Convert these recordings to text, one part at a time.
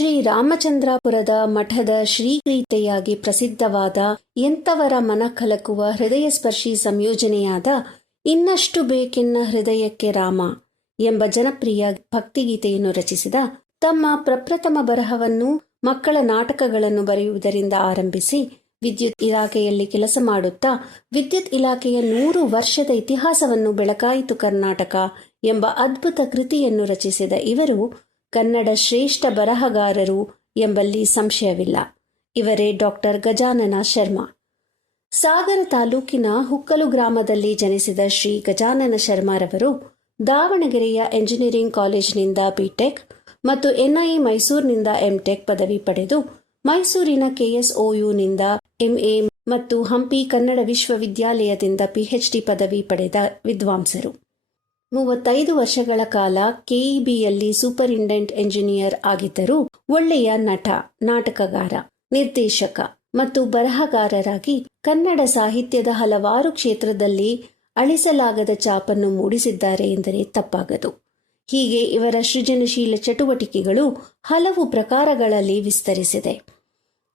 ಶ್ರೀ ರಾಮಚಂದ್ರಾಪುರದ ಮಠದ ಶ್ರೀಗೀತೆಯಾಗಿ ಪ್ರಸಿದ್ಧವಾದ ಎಂತವರ ಮನ ಕಲಕುವ ಹೃದಯಸ್ಪರ್ಶಿ ಸಂಯೋಜನೆಯಾದ ಇನ್ನಷ್ಟು ಬೇಕೆನ್ನ ಹೃದಯಕ್ಕೆ ರಾಮ ಎಂಬ ಜನಪ್ರಿಯ ಭಕ್ತಿಗೀತೆಯನ್ನು ರಚಿಸಿದ ತಮ್ಮ ಪ್ರಪ್ರಥಮ ಬರಹವನ್ನು ಮಕ್ಕಳ ನಾಟಕಗಳನ್ನು ಬರೆಯುವುದರಿಂದ ಆರಂಭಿಸಿ ವಿದ್ಯುತ್ ಇಲಾಖೆಯಲ್ಲಿ ಕೆಲಸ ಮಾಡುತ್ತಾ ವಿದ್ಯುತ್ ಇಲಾಖೆಯ 100 ವರ್ಷದ ಇತಿಹಾಸವನ್ನು ಬೆಳಕಾಯಿತು ಕರ್ನಾಟಕ ಎಂಬ ಅದ್ಭುತ ಕೃತಿಯನ್ನು ರಚಿಸಿದ ಇವರು ಕನ್ನಡ ಶ್ರೇಷ್ಠ ಬರಹಗಾರರು ಎಂಬಲ್ಲಿ ಸಂಶಯವಿಲ್ಲ. ಇವರೇ ಡಾಕ್ಟರ್ ಗಜಾನನ ಶರ್ಮಾ. ಸಾಗರ ತಾಲೂಕಿನ ಹುಕ್ಕಲು ಗ್ರಾಮದಲ್ಲಿ ಜನಿಸಿದ ಶ್ರೀ ಗಜಾನನ ಶರ್ಮಾರವರು ದಾವಣಗೆರೆಯ ಎಂಜಿನಿಯರಿಂಗ್ ಕಾಲೇಜಿನಿಂದ ಬಿಟೆಕ್ ಮತ್ತು ಎನ್ಐಇ ಮೈಸೂರಿನಿಂದ ಎಂಟೆಕ್ ಪದವಿ ಪಡೆದು ಮೈಸೂರಿನ ಕೆಎಸ್ಒಯುನಿಂದ ಎಂಎ ಮತ್ತು ಹಂಪಿ ಕನ್ನಡ ವಿಶ್ವವಿದ್ಯಾಲಯದಿಂದ ಪಿಎಚ್ಡಿ ಪದವಿ ಪಡೆದ ವಿದ್ವಾಂಸರು. 35 ವರ್ಷಗಳ ಕಾಲ ಕೆಇಬಿಯಲ್ಲಿ ಸೂಪರಿಂಟೆಂಡೆಂಟ್ ಎಂಜಿನಿಯರ್ ಆಗಿದ್ದರೂ ಒಳ್ಳೆಯ ನಟ, ನಾಟಕಗಾರ, ನಿರ್ದೇಶಕ ಮತ್ತು ಬರಹಗಾರರಾಗಿ ಕನ್ನಡ ಸಾಹಿತ್ಯದ ಹಲವಾರು ಕ್ಷೇತ್ರದಲ್ಲಿ ಅಳಿಸಲಾಗದ ಛಾಪನ್ನು ಮೂಡಿಸಿದ್ದಾರೆ ಎಂದರೆ ತಪ್ಪಾಗದು. ಹೀಗೆ ಇವರ ಸೃಜನಶೀಲ ಚಟುವಟಿಕೆಗಳು ಹಲವು ಪ್ರಕಾರಗಳಲ್ಲಿ ವಿಸ್ತರಿಸಿದೆ.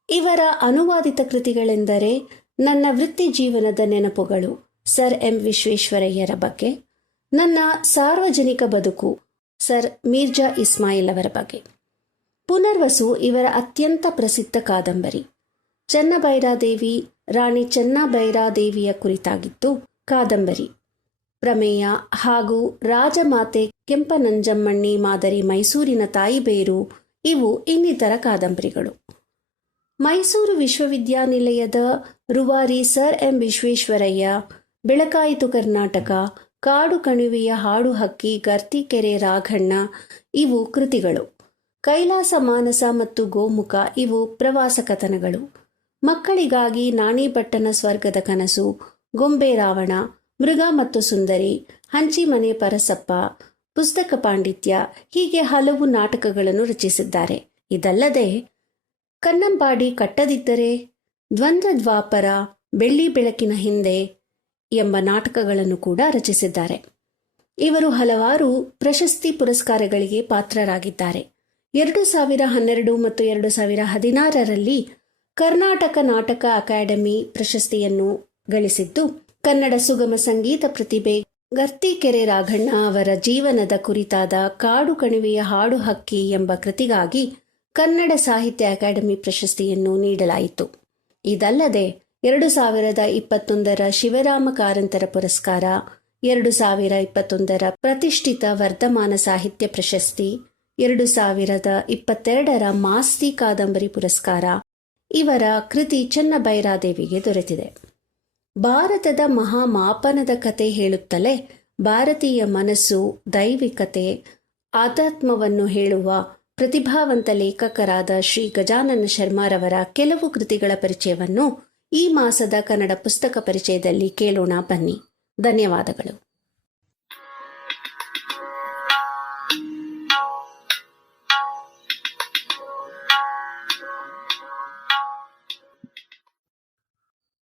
ಇವರ ಅನುವಾದಿತ ಕೃತಿಗಳೆಂದರೆ ನನ್ನ ವೃತ್ತಿ ಜೀವನದ ನೆನಪುಗಳು ಸರ್ ಎಂ ವಿಶ್ವೇಶ್ವರಯ್ಯರ ಬಗ್ಗೆ, ನನ್ನ ಸಾರ್ವಜನಿಕ ಬದುಕು ಸರ್ ಮೀರ್ಜಾ ಇಸ್ಮಾಯಿಲ್ ಅವರ ಬಗ್ಗೆ, ಪುನರ್ವಸು ಇವರ ಅತ್ಯಂತ ಪ್ರಸಿದ್ಧ ಕಾದಂಬರಿ, ಚನ್ನಭೈರಾದೇವಿ ರಾಣಿ ಚೆನ್ನಭೈರಾದೇವಿಯ ಕುರಿತಾಗಿದ್ದು ಕಾದಂಬರಿ, ಪ್ರಮೇಯ ಹಾಗೂ ರಾಜಮಾತೆ ಕೆಂಪನಂಜಮ್ಮಣ್ಣಿ ಮಾದರಿ ಮೈಸೂರಿನ ತಾಯಿಬೇರು ಇವು ಇನ್ನಿತರ ಕಾದಂಬರಿಗಳು. ಮೈಸೂರು ವಿಶ್ವವಿದ್ಯಾನಿಲಯದ ರೂವಾರಿ ಸರ್ ಎಂ ವಿಶ್ವೇಶ್ವರಯ್ಯ, ಬೆಳಕಾಯಿತು ಕರ್ನಾಟಕ, ಕಾಡು ಕಣಿವೆಯ ಹಾಡು ಹಕ್ಕಿ, ಗರ್ತಿಕೆರೆ ರಾಘಣ್ಣ ಇವು ಕೃತಿಗಳು. ಕೈಲಾಸ ಮಾನಸ ಮತ್ತು ಗೋಮುಖ ಇವು ಪ್ರವಾಸ ಕಥನಗಳು. ಮಕ್ಕಳಿಗಾಗಿ ನಾಣಿಭಟ್ಟನ ಸ್ವರ್ಗದ ಕನಸು, ಗೊಂಬೆ ರಾವಣ, ಮೃಗ ಮತ್ತು ಸುಂದರಿ, ಹಂಚಿಮನೆ ಪರಸಪ್ಪ, ಪುಸ್ತಕ ಪಾಂಡಿತ್ಯ ಹೀಗೆ ಹಲವು ನಾಟಕಗಳನ್ನು ರಚಿಸಿದ್ದಾರೆ. ಇದಲ್ಲದೆ ಕನ್ನಂಬಾಡಿ ಕಟ್ಟದಿದ್ದರೆ, ದ್ವಂದ್ವ ದ್ವಾಪರ, ಬೆಳ್ಳಿ ಬೆಳಕಿನ ಹಿಂದೆ ಎಂಬ ನಾಟಕಗಳನ್ನು ಕೂಡ ರಚಿಸಿದ್ದಾರೆ. ಇವರು ಹಲವಾರು ಪ್ರಶಸ್ತಿ ಪುರಸ್ಕಾರಗಳಿಗೆ ಪಾತ್ರರಾಗಿದ್ದಾರೆ. 2012 ಮತ್ತು 2016ರಲ್ಲಿ ಕರ್ನಾಟಕ ನಾಟಕ ಅಕಾಡೆಮಿ ಪ್ರಶಸ್ತಿಯನ್ನು ಗಳಿಸಿದ್ದು, ಕನ್ನಡ ಸುಗಮ ಸಂಗೀತ ಪ್ರತಿಭೆ ಗರ್ತಿಕೆರೆ ರಾಘಣ್ಣ ಅವರ ಜೀವನದ ಕುರಿತಾದ ಕಾಡು ಕಣಿವೆಯ ಹಾಡು ಹಕ್ಕಿ ಎಂಬ ಕೃತಿಗಾಗಿ ಕನ್ನಡ ಸಾಹಿತ್ಯ ಅಕಾಡೆಮಿ ಪ್ರಶಸ್ತಿಯನ್ನು ನೀಡಲಾಯಿತು. ಇದಲ್ಲದೆ 2021ರ ಶಿವರಾಮ ಕಾರಂತರ ಪುರಸ್ಕಾರ, 2021ರ ಪ್ರತಿಷ್ಠಿತ ವರ್ಧಮಾನ ಸಾಹಿತ್ಯ ಪ್ರಶಸ್ತಿ, 2022ರ ಮಾಸ್ತಿ ಕಾದಂಬರಿ ಪುರಸ್ಕಾರ ಇವರ ಕೃತಿ ಚೆನ್ನಭೈರಾದೇವಿಗೆ ದೊರೆತಿದೆ. ಭಾರತದ ಮಹಾಮಾಪನದ ಕತೆ ಹೇಳುತ್ತಲೇ ಭಾರತೀಯ ಮನಸ್ಸು, ದೈವಿಕತೆ, ಆಧ್ಯಾತ್ಮವನ್ನು ಹೇಳುವ ಪ್ರತಿಭಾವಂತ ಲೇಖಕರಾದ ಶ್ರೀ ಗಜಾನನ ಶರ್ಮಾರವರ ಕೆಲವು ಕೃತಿಗಳ ಪರಿಚಯವನ್ನು ಈ ಮಾಸದ ಕನ್ನಡ ಪುಸ್ತಕ ಪರಿಚಯದಲ್ಲಿ ಕೇಳೋಣ ಬನ್ನಿ. ಧನ್ಯವಾದಗಳು.